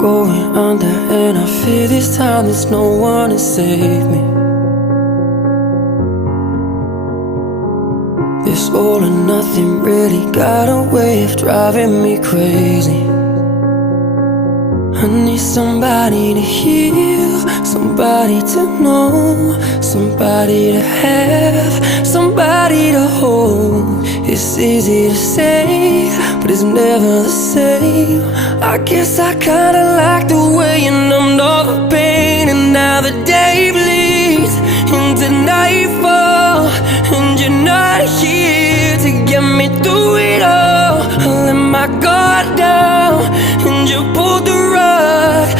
going under, and I fear this time there's no one to save me. This all or nothing really got a way of driving me crazy. I need somebody to heal, somebody to know, somebody to have, somebody to hold. It's easy to say, but it's never the same. I guess I kinda like the way you numbed all the pain, and now the day bleeds into nightfall, and you're not here to get me through it all. I let my guard down, and you pulled the rug.